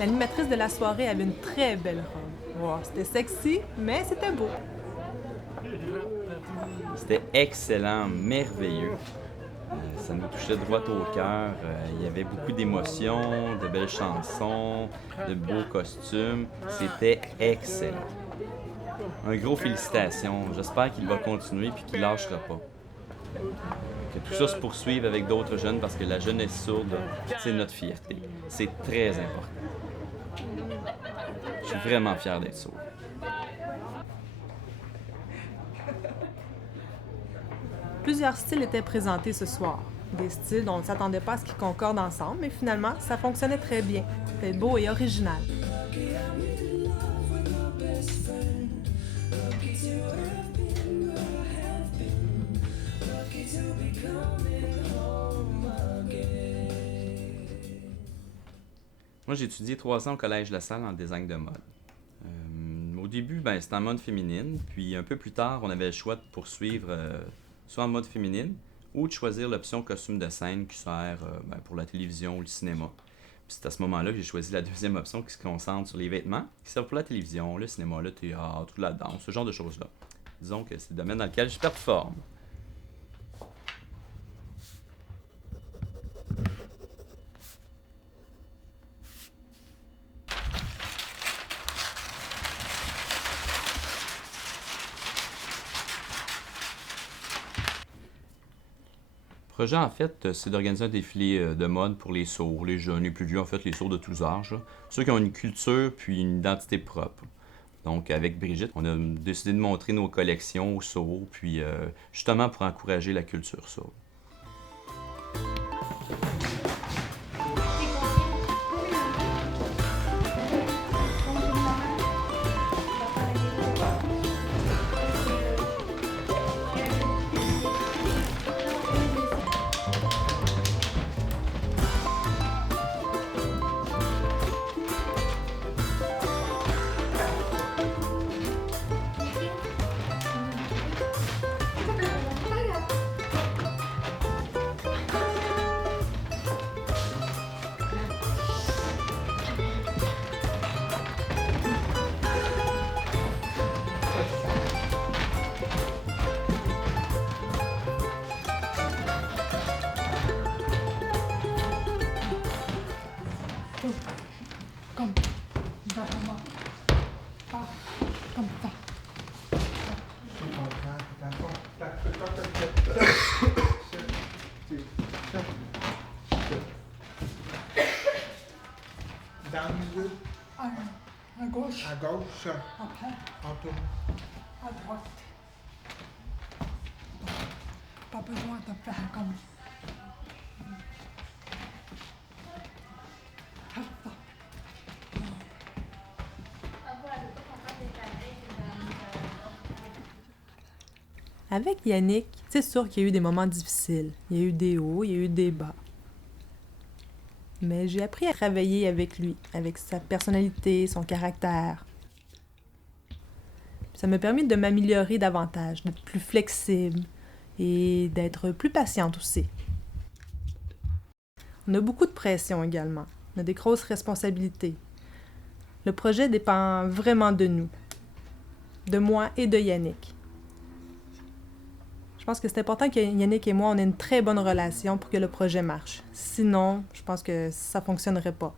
L'animatrice de la soirée avait une très belle robe. Wow, c'était sexy, mais c'était beau. C'était excellent, merveilleux. Ça nous touchait droit au cœur. Il y avait beaucoup d'émotions, de belles chansons, de beaux costumes. C'était excellent. Un gros félicitations. J'espère qu'il va continuer puis qu'il lâchera pas. Que tout ça se poursuive avec d'autres jeunes parce que la jeunesse sourde, c'est notre fierté. C'est très important. Je suis vraiment fier d'être sourd. Plusieurs styles étaient présentés ce soir. Des styles dont on ne s'attendait pas à ce qu'ils concordent ensemble, mais finalement, ça fonctionnait très bien. C'était beau et original. Moi, j'ai étudié 3 ans au Collège La Salle en design de mode. Au début, c'était en mode féminine, puis un peu plus tard, on avait le choix de poursuivre soit en mode féminine ou de choisir l'option costume de scène qui sert pour la télévision ou le cinéma. Puis c'est à ce moment-là que j'ai choisi la deuxième option qui se concentre sur les vêtements, qui servent pour la télévision, le cinéma, le théâtre, la danse, ce genre de choses-là. Disons que c'est le domaine dans lequel je performe. Le projet, en fait, c'est d'organiser un défilé de mode pour les sourds, les jeunes, les plus vieux, en fait, les sourds de tous âges, là. Ceux qui ont une culture puis une identité propre. Donc, avec Brigitte, on a décidé de montrer nos collections aux sourds, puis justement pour encourager la culture sourde. Comme vraiment pas comme ça. Dans le milieu, À gauche, à gauche, après, en tout. à droite. Pas besoin de faire comme ça. Avec Yannick, c'est sûr qu'il y a eu des moments difficiles. Il y a eu des hauts, il y a eu des bas. Mais j'ai appris à travailler avec lui, avec sa personnalité, son caractère. Ça m'a permis de m'améliorer davantage, d'être plus flexible et d'être plus patiente aussi. On a beaucoup de pression également. On a des grosses responsabilités. Le projet dépend vraiment de nous, de moi et de Yannick. Je pense que c'est important que Yannick et moi, on ait une très bonne relation pour que le projet marche. Sinon, je pense que ça ne fonctionnerait pas.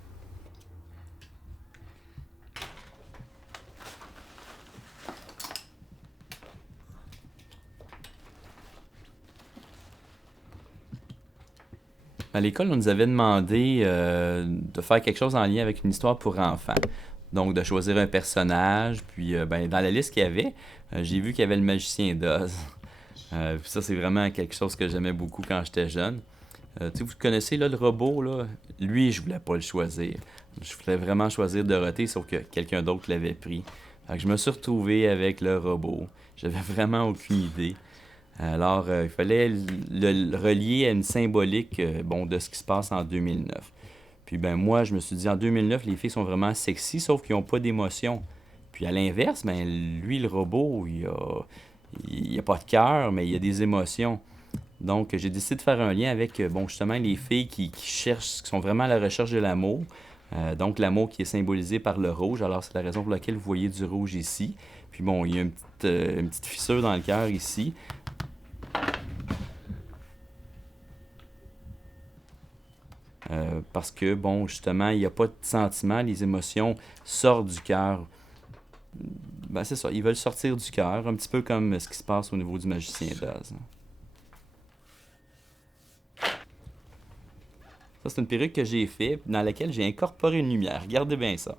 À l'école, on nous avait demandé de faire quelque chose en lien avec une histoire pour enfants. Donc, de choisir un personnage. Puis, dans la liste qu'il y avait, j'ai vu qu'il y avait le magicien d'Oz. Puis ça, c'est vraiment quelque chose que j'aimais beaucoup quand j'étais jeune. Vous connaissez là, le robot, là? Lui, je voulais pas le choisir. Je voulais vraiment choisir Dorothée, sauf que quelqu'un d'autre l'avait pris. Fait que je me suis retrouvé avec le robot. J'avais vraiment aucune idée. Alors, il fallait le relier à une symbolique de ce qui se passe en 2009. Puis moi, je me suis dit, en 2009, les filles sont vraiment sexy, sauf qu'ils n'ont pas d'émotion. Puis à l'inverse, lui, le robot, il a pas de cœur, mais il a des émotions. Donc, j'ai décidé de faire un lien avec, justement, les filles qui cherchent, qui sont vraiment à la recherche de l'amour, Donc l'amour qui est symbolisé par le rouge, alors c'est la raison pour laquelle vous voyez du rouge ici. Puis bon, il y a une petite fissure dans le cœur ici. Parce que, bon, justement, il n'y a pas de sentiment, les émotions sortent du cœur. Ben, c'est ça, ils veulent sortir du cœur, un petit peu comme ce qui se passe au niveau du magicien d'Oz. Ça, c'est une perruque que j'ai faite, dans laquelle j'ai incorporé une lumière. Regardez bien ça.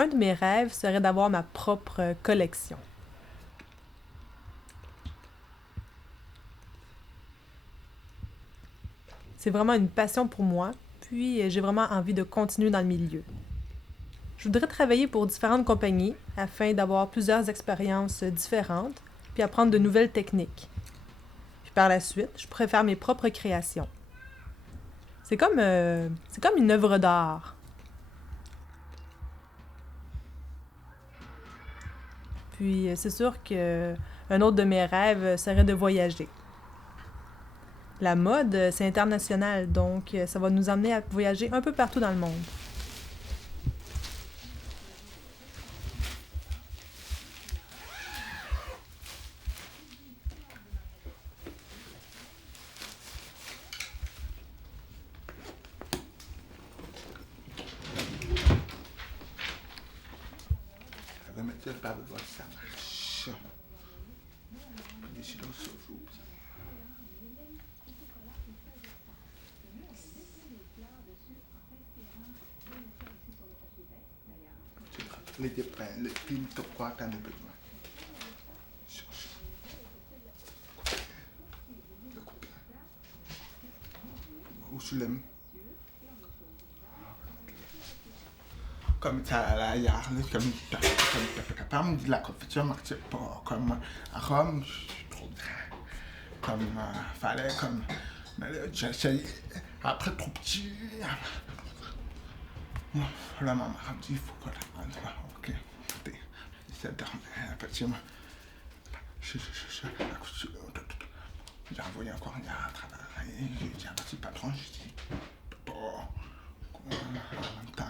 Un de mes rêves serait d'avoir ma propre collection. C'est vraiment une passion pour moi, puis j'ai vraiment envie de continuer dans le milieu. Je voudrais travailler pour différentes compagnies afin d'avoir plusieurs expériences différentes, puis apprendre de nouvelles techniques. Puis par la suite, je pourrais faire mes propres créations. C'est comme une œuvre d'art. Puis c'est sûr que un autre de mes rêves serait de voyager. La mode, c'est international, donc ça va nous amener à voyager un peu partout dans le monde. Ça va mettre pas besoin, ça marche. Les silences se jouent. Les dépens, le pile, de quoi t'en as besoin. Cherche. Le couper. Où je l'aime. Comme ça, là, il y a comme capable de la confiture marchait pas comme à Rome, je suis trop grand. Comme fallait comme j'essaye après trop petit. Là maman a dit il faut que la ok écoutez c'est dormir effectivement j'ai envoyé encore un gars à travailler, j'ai dit à petit patron, j'ai dit pas en même temps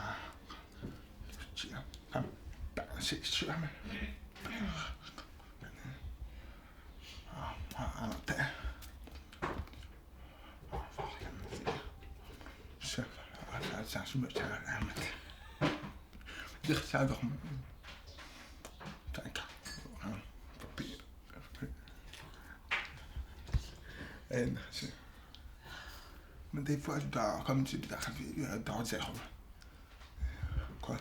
c'est sûr mais à l'antenne je me tiens à la mettre dire ça dans mon mais des fois je dors comme tu dis arrivé dans zéro quoi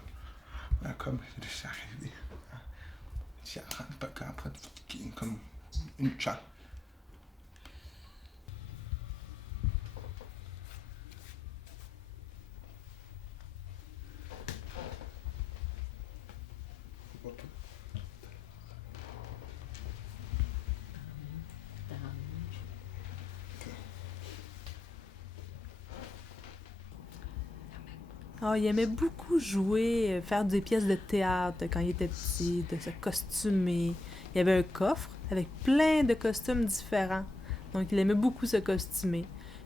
comme je suis arrivé ça rentre pas qu'après comme une chatte. Oh, il aimait beaucoup jouer, faire des pièces de théâtre quand il était petit, de se costumer. Il y avait un coffre avec plein de costumes différents. Donc, il aimait beaucoup se costumer.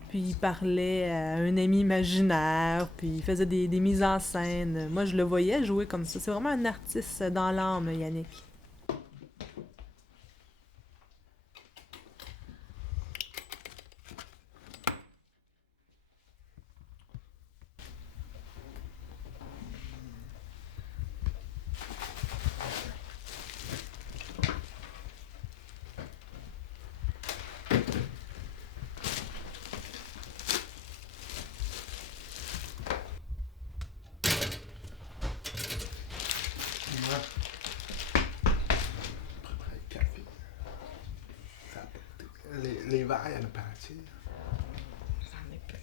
Puis, il parlait à un ami imaginaire, puis il faisait des mises en scène. Moi, je le voyais jouer comme ça. C'est vraiment un artiste dans l'âme, Yannick. Les verres, il y en a pas assez. J'en ai plein.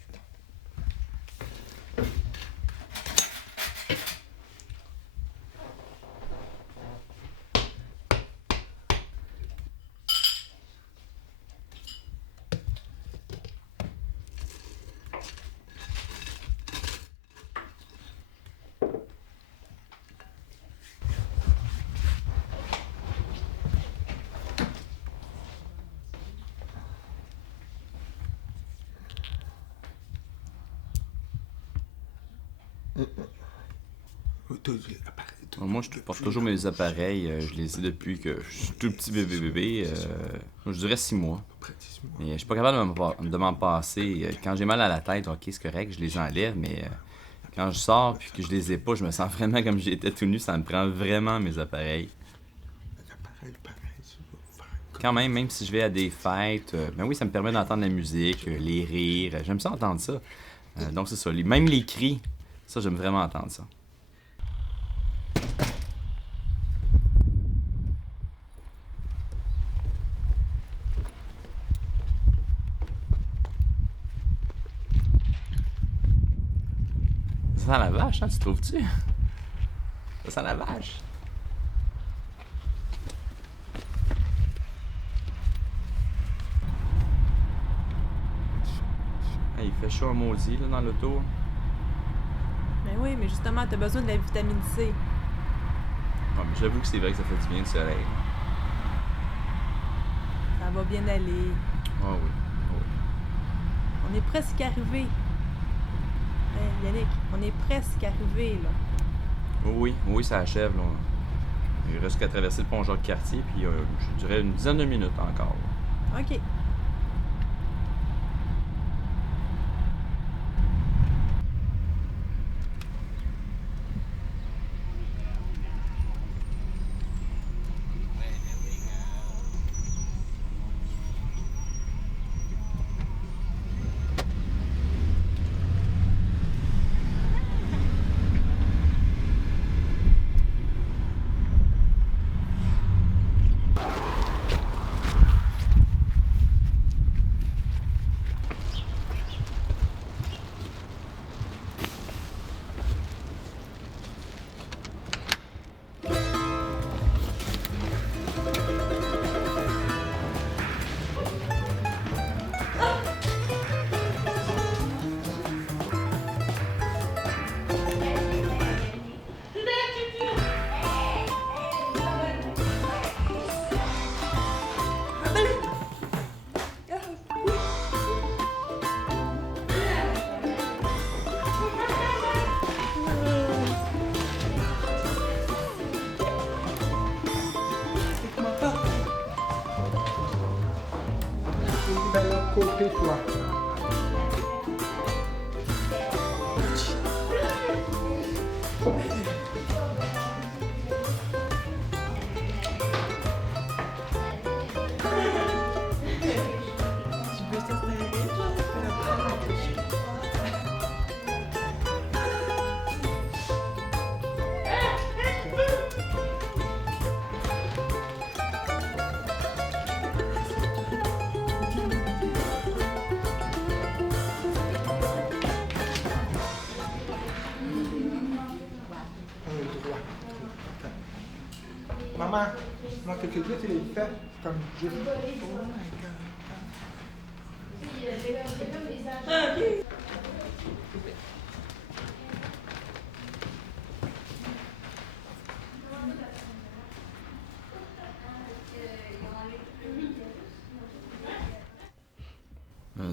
Moi, je porte toujours mes appareils. Je les ai depuis que je suis tout petit bébé. Je dirais 6 mois. Mais je suis pas capable de m'en passer. Quand j'ai mal à la tête, ok, c'est correct, je les enlève, mais quand je sors puis que je les ai pas, je me sens vraiment comme si j'étais tout nu. Ça me prend vraiment mes appareils. Quand même si je vais à des fêtes, ben oui, ça me permet d'entendre la musique, les rires. J'aime ça entendre ça. Donc c'est ça. Même les cris, ça, j'aime vraiment entendre ça. Ça sent la vache, hein, tu trouves-tu? Ça sent la vache. Ah, il fait chaud en maudit, là, dans l'auto. Ben oui, mais justement, t'as besoin de la vitamine C. Ouais, mais j'avoue que c'est vrai que ça fait du bien le soleil. Ça va bien aller. Ah oui. On est presque arrivé. Hey, Yannick, on est presque arrivé, là. Oui, ça achève, là. Il reste qu'à traverser le pont Jacques-Cartier, puis je dirais une dizaine de minutes encore. Là. OK. Côté, toi. Maman, dans quelques jours, tu les fais comme juste. Oh my God.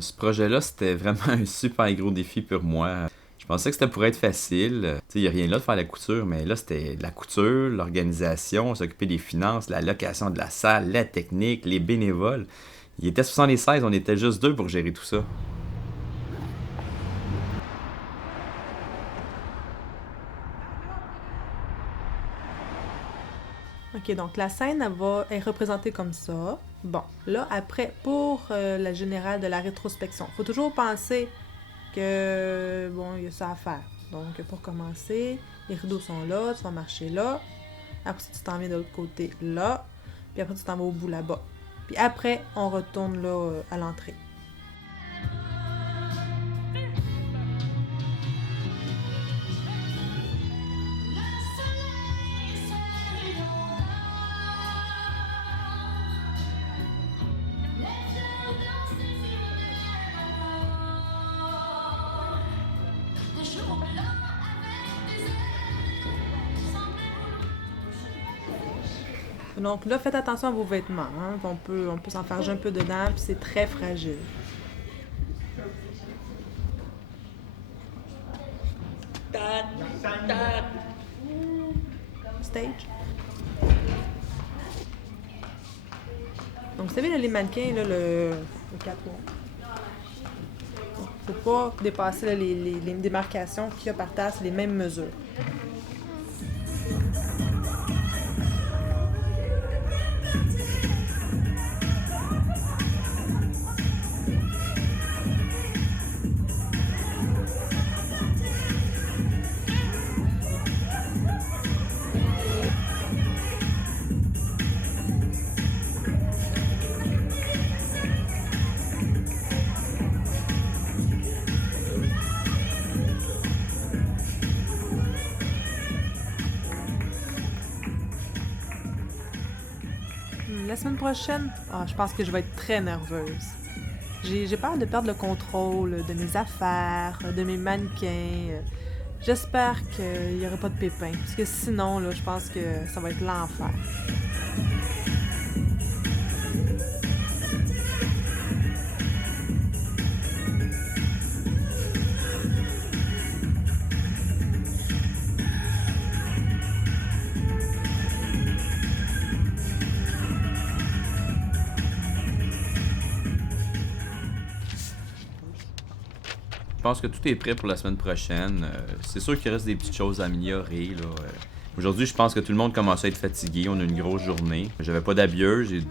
Ce projet-là, c'était vraiment un super gros défi pour moi. Je pensais que c'était pour être facile. Il n'y a rien là de faire la couture, mais là, c'était la couture, l'organisation, s'occuper des finances, la location de la salle, la technique, les bénévoles. Il était 76, on était juste 2 pour gérer tout ça. OK, donc la scène, est représentée comme ça. Bon, là, après, pour la générale de la rétrospection, faut toujours penser que, bon, il y a ça à faire. Donc, pour commencer, les rideaux sont là, tu vas marcher là. Après ça, tu t'en viens de l'autre côté là. Puis après, tu t'en vas au bout là-bas. Puis après, on retourne là à l'entrée. Donc là, faites attention à vos vêtements. Hein? On peut s'enfarger un peu dedans, puis c'est très fragile. Stage. Donc vous savez, là, les mannequins, là, le catwalk. Il ne faut pas dépasser là, les démarcations qu'il y a par terre, c'est les mêmes mesures. La semaine prochaine, je pense que je vais être très nerveuse. J'ai peur de perdre le contrôle de mes affaires, de mes mannequins. J'espère qu'il n'y aura pas de pépins, parce que sinon, là, je pense que ça va être l'enfer. Je pense que tout est prêt pour la semaine prochaine. C'est sûr qu'il reste des petites choses à améliorer. Là. Aujourd'hui, je pense que tout le monde commence à être fatigué. On a une grosse journée. J'avais pas d'habilleuse. J'ai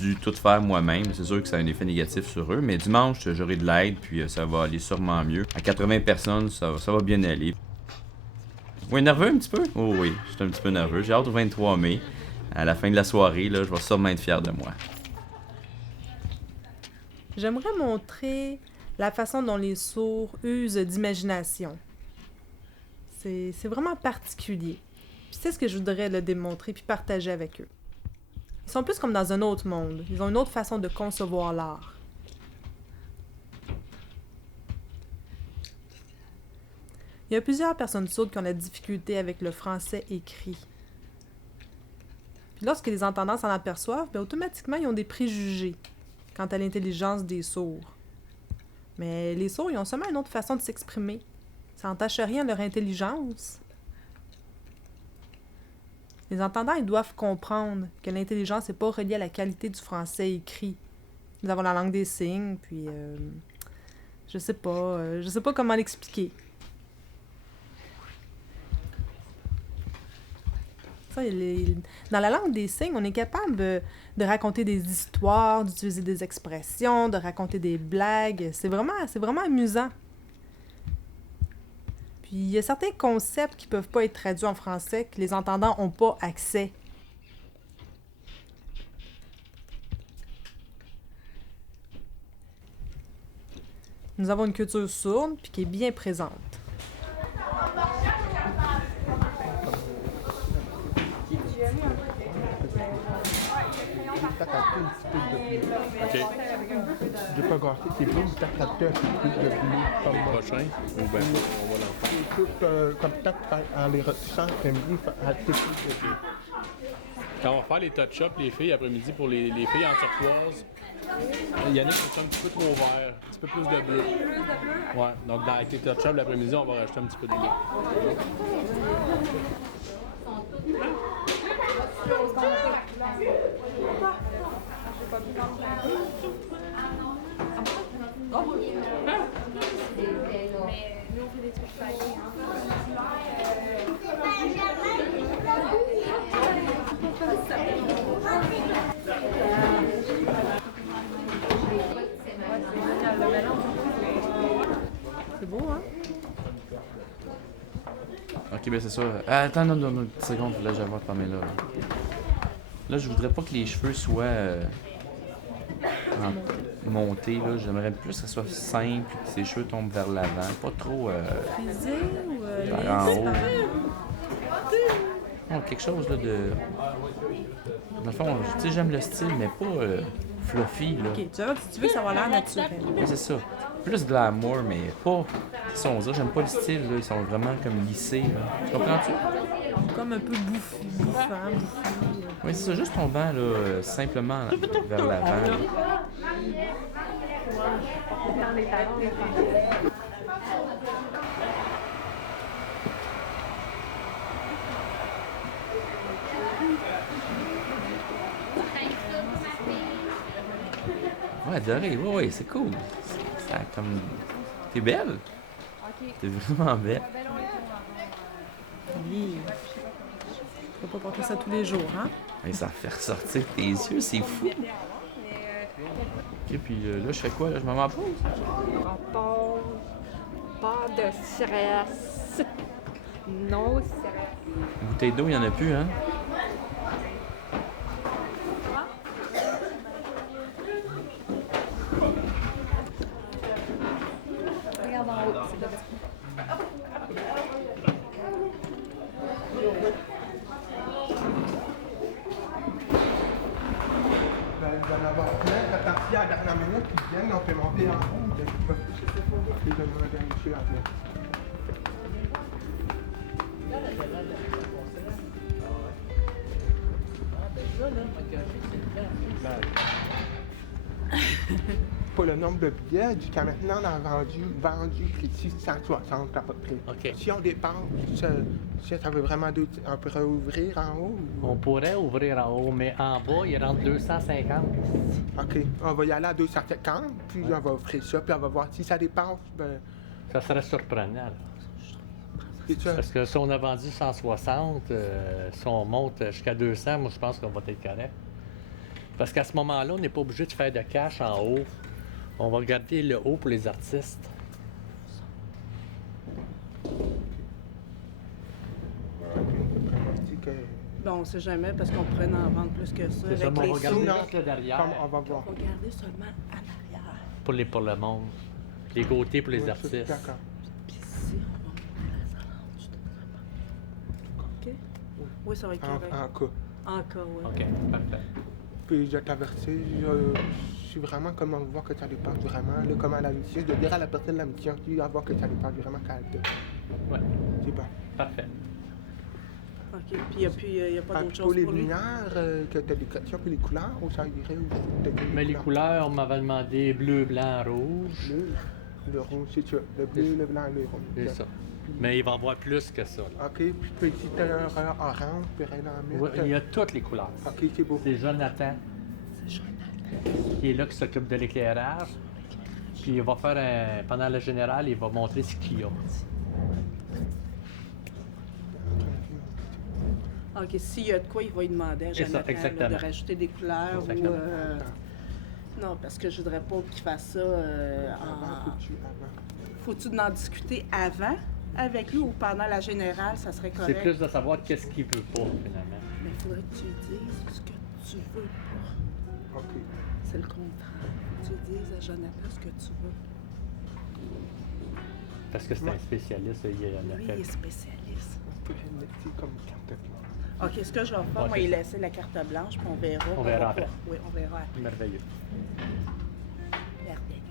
dû tout faire moi-même. C'est sûr que ça a un effet négatif sur eux. Mais dimanche, j'aurai de l'aide. Puis ça va aller sûrement mieux. À 80 personnes, ça va bien aller. Oui, nerveux un petit peu? Oh oui, je suis un petit peu nerveux. J'ai hâte au 23 mai. À la fin de la soirée, là, je vais sûrement être fier de moi. J'aimerais montrer la façon dont les sourds usent d'imagination. C'est vraiment particulier. Puis c'est ce que je voudrais le démontrer puis partager avec eux. Ils sont plus comme dans un autre monde. Ils ont une autre façon de concevoir l'art. Il y a plusieurs personnes sourdes qui ont la difficulté avec le français écrit. Puis lorsque les entendants s'en aperçoivent, bien, automatiquement, ils ont des préjugés quant à l'intelligence des sourds. Mais les sourds, ils ont seulement une autre façon de s'exprimer. Ça n'entache rien à leur intelligence. Les entendants, ils doivent comprendre que l'intelligence n'est pas reliée à la qualité du français écrit. Nous avons la langue des signes, puis je sais pas comment l'expliquer. Ça, dans la langue des signes, on est capable de raconter des histoires, d'utiliser des expressions, de raconter des blagues. C'est vraiment amusant. Puis il y a certains concepts qui peuvent pas être traduits en français, que les entendants n'ont pas accès. Nous avons une culture sourde, puis qui est bien présente. OK. J'ai pas gâché, c'est bleu, peut-être la tête, c'est plus de bleu. Comme Les prochains, ou bien on va l'en faire. C'est tout, comme peut-être en les retouchant l'après-midi, à tout plus de bleu. Quand on va faire les touch-ups, les filles, après-midi, pour les filles en turquoise, Yannick, c'est un petit peu trop vert, un petit peu plus de bleu. Ouais, donc avec les touch-ups, l'après-midi, on va rajouter un petit peu de bleu. C'est beau, hein? Ok, ben c'est ça. Attends, non, une petite seconde, là, j'avais Pamela. Là, je voudrais pas que les cheveux soient monté, là, j'aimerais plus que ça soit simple, que ses cheveux tombent vers l'avant, pas trop Frisé ou en lisse, haut. par non, quelque chose là, de... Dans le fond, tu sais, j'aime le style, mais pas fluffy, là. Ok, tu veux savoir l'air naturel. Ouais, c'est ça. Plus glamour, mais pas... C'est ça, on dirait, j'aime pas le style, là. Ils sont vraiment comme lissés, là. Tu comprends-tu? Comme un peu bouffant, bouffi. Oui, c'est ça, juste tombant, là, simplement vers l'avant. là. Ouais, doré, ouais, c'est cool. Ça comme... T'es belle? T'es vraiment belle. Oui. Tu vas pas porter ça tous les jours, hein? Mais ça fait ressortir tes yeux, c'est fou. Et puis là, je fais quoi? Là? Je m'en vais en pause? Pas de stress. Non stress. Une bouteille d'eau, il n'y en a plus, hein? Regarde en haut, c'est de Il va y en avoir plein. Attention à la dernière minute, ils viennent, on peut monter en haut. Et demander à monsieur après. Pour le nombre de billets, jusqu'à maintenant, on a vendu 660 à peu près. OK. Si on dépense, ça veut vraiment on pourrait ouvrir en haut? On pourrait ouvrir en haut, mais en bas, il rentre 250. OK. On va y aller à 250, puis on va offrir ça, puis on va voir si ça dépasse. Ben, Ça serait surprenant. Là. c'est ça. Parce que si on a vendu 160, si on monte jusqu'à 200, moi, je pense qu'on va être correct. Parce qu'à ce moment-là, on n'est pas obligé de faire de cash en haut. On va regarder le haut pour les artistes. C'est que- Bon, on sait jamais parce qu'on pourrait en vendre plus que ça. C'est ça, Avec mais on les va regarder sous. non. juste le derrière Comme on va voir. Regardez seulement en arrière. pour le monde. Les côtés pour les Oui, je suis artistes. D'accord. Puis ici, on va monter la salle en dessous de OK? Oui, ça va être correct. En cas. En cas, oui. OK, parfait. Puis je t'avertis, je suis vraiment comme on voit que ça dépasse vraiment, là, comme à la mission, de dire à la personne de la mission, tu vas voir que ça dépasse vraiment calme. Ouais, C'est bon. parfait. OK. Puis il n'y a pas d'autre Pour chose les pour lui. lumières, que tu as des questions, puis les couleurs, ou ça irait ou Mais les couleurs, on m'avait demandé bleu, blanc, rouge. Le rouge, c'est ça. Le bleu, le blanc, le rouge. C'est ça. Mais il va y avoir plus que ça. Là. OK, puis petit orange, puis rien en Ouais, mettre. il y a toutes les couleurs. OK, c'est beau. C'est Jonathan qui est là, qui s'occupe de l'éclairage. Puis il va faire pendant le général, il va montrer ce qu'il y a. OK, s'il y a de quoi, il va lui demander à C'est ça, Jonathan là, exactement. de rajouter des couleurs Exactement. ou... Non, parce que je voudrais pas qu'il fasse ça Avant, en... avant. Faut-tu en discuter avant avec lui ou pendant la générale, ça serait C'est correct? plus de savoir qu'est-ce qu'il veut pas, finalement. Mais il faudrait que tu lui dises ce que tu veux pas. OK. C'est le contraire. Faut que tu dises à Jonathan ce que tu veux. Parce que c'est un spécialiste, il en a Lui, il fait. est spécialiste. On peut le mettre comme carte blanche. OK, ce que je vais faire, Ouais, moi, c'est il ça. laisser la carte blanche, puis on verra. On verra va après. voir. Oui, on verra après. Merveilleux. Merveilleux.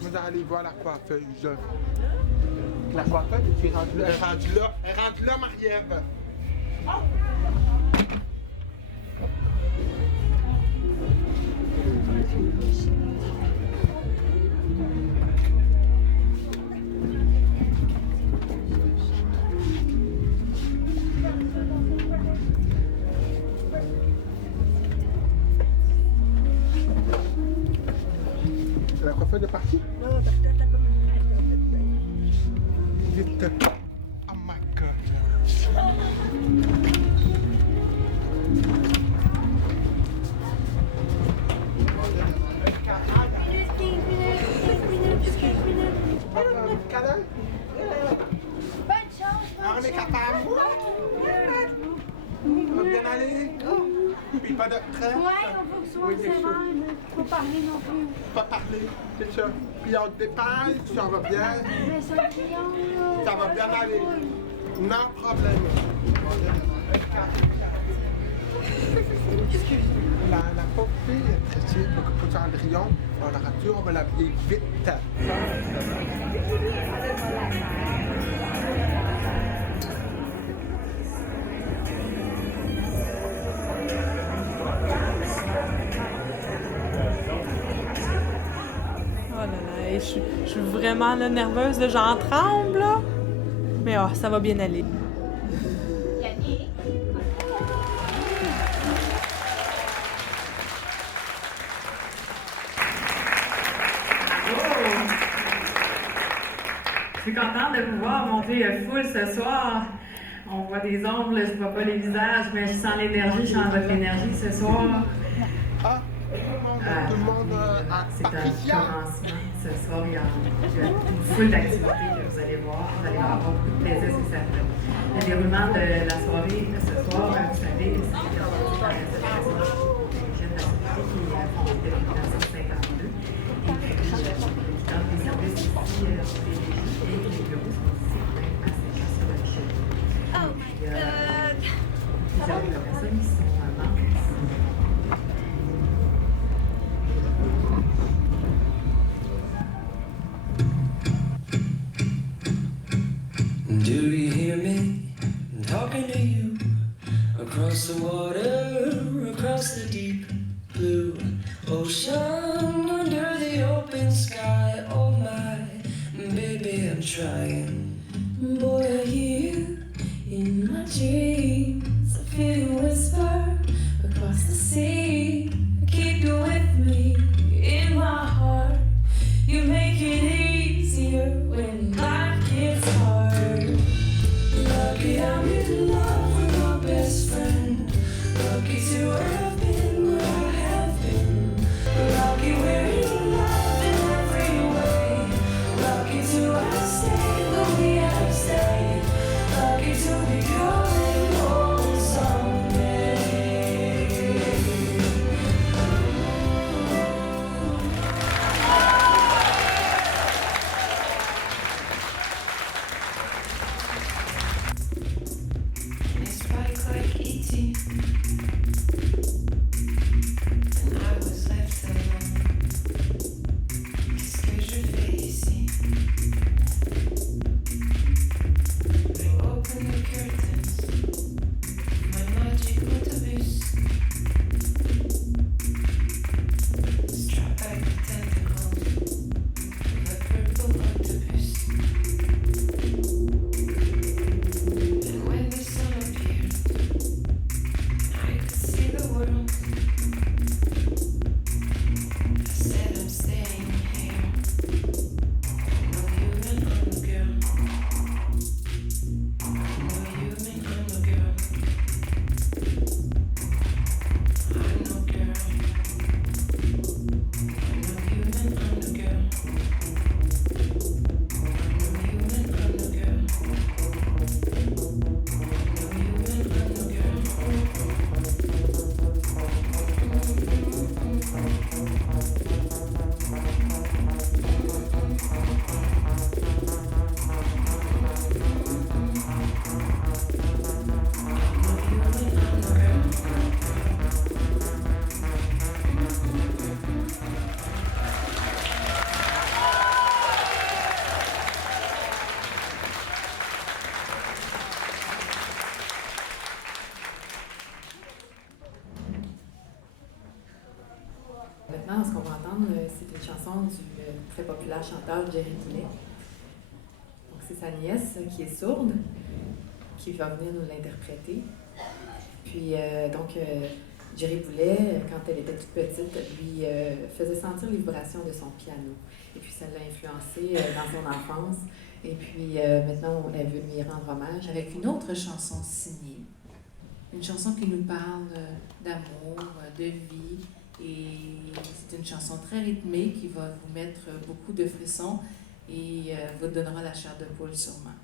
Vous allez voir la coiffeuse. La coiffeuse, elle est rendue là. Elle est rendue là. Elle est rendue là, Marie-Ève. La coiffeuse est partie? Vite. Oh my god. Câlin? On est capable. puis pas de crème. Ouais, on veut que ce soit Oui, bien sûr. sévère, mais pas parler non plus. Pas parler, c'est ça. Puis on te dépaille, ça va bien. Mais ça vient, là. Ça va bien aller. Non problème. La pauvre fille est stressée pour que Cendrillon, on la rature, on va l'habiller vite. Oh là là, et je suis vraiment là, nerveuse, là, j'en tremble, là. Mais oh, ça va bien aller. Je suis contente de pouvoir montrer foule ce soir. On voit des ombres, là, je ne vois pas les visages, mais je sens l'énergie, je sens votre énergie ce soir. Ah, tout le monde C'est un commencement. Ce soir, il y a une foule d'activités que vous allez voir. Vous allez avoir beaucoup de plaisir, c'est certain. Le déroulement de la soirée ce soir, vous savez, c'est organisé par l'association des jeunes d'activité qui est fondée depuis 1952. Et puis, dans les services ici, et les bureaux sont ici à Saint-Jean-sur-le-Michel. Il y a plusieurs personnes qui sont membres ici. Do you hear me talking to you across the water, across the deep blue ocean, under the open sky? Oh my, baby, I'm trying. Boy, I hear you in my dreams. I feel you whisper across the sea. Keep you with me in my heart. You make it easier when life gets hard. Lucky I'm in love with my best friend. Lucky to have been where I have been. Lucky we're in love in every way. Lucky to have stayed when we have stayed. Lucky to be coming home someday. I spike like E.T. And I was left alone. Qu'est-ce que je fais ici? I open the curtains. My magic autobus. Strap back the tentacles of a purple octopus. And when the sun appeared, I could see the world. I said I'm staying here. No human, I'm the girl. No human, I'm the girl. I'm no girl. No human, I'm the girl. No human, I'm the girl. Maintenant, ce qu'on va entendre, c'est une chanson du très populaire chanteur Jerry Boulet. Donc, c'est sa nièce qui est sourde, qui va venir nous l'interpréter. Puis, Jerry Boulet, quand elle était toute petite, lui faisait sentir les vibrations de son piano. Et puis, ça l'a influencé dans son enfance. Et puis, maintenant, elle veut lui rendre hommage. Avec une autre chanson signée. Une chanson qui nous parle d'amour, de vie. Et c'est une chanson très rythmée qui va vous mettre beaucoup de frissons et vous donnera la chair de poule sûrement.